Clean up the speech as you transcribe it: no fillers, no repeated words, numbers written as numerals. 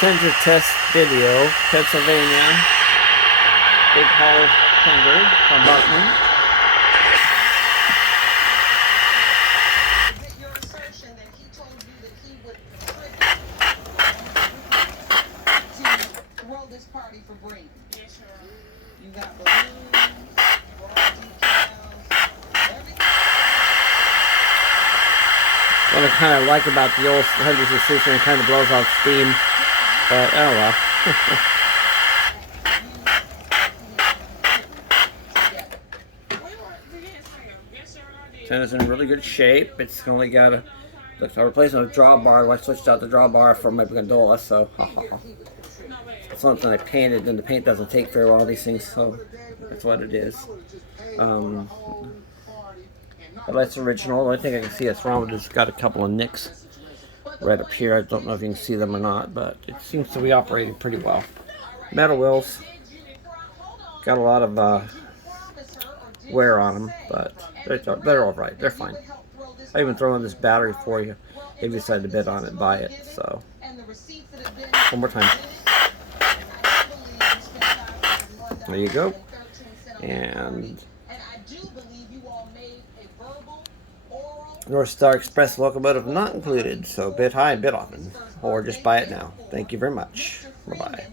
Tender test video, Pennsylvania. Big Hall tender from Bachmann. Is it your assertion that he told you that he would to throw this party for Brady? Yes, sir. You got balloons, bra decals, everything. What I kind of like about the old Hunter's decision, it kind of blows off steam, but oh well. Tennis in really good shape. It's only got a. Looks like replacing a drawbar. I switched out the drawbar from my gondola, so it's something I painted, and the paint doesn't take very well. These things, so that's what it is. But that's original. The only thing I can see that's wrong with it is it's got a couple of nicks right up here. I don't know if you can see them or not, but it seems to be operating pretty well. Metal wheels. Got a lot of wear on them, but they're all right. They're fine. I even throw in this battery for you if you decide to bid on it, buy it. So, one more time. There you go. And North Star Express locomotive not included, so bid high and bid often, or just buy it now. Thank you very much. Bye-bye.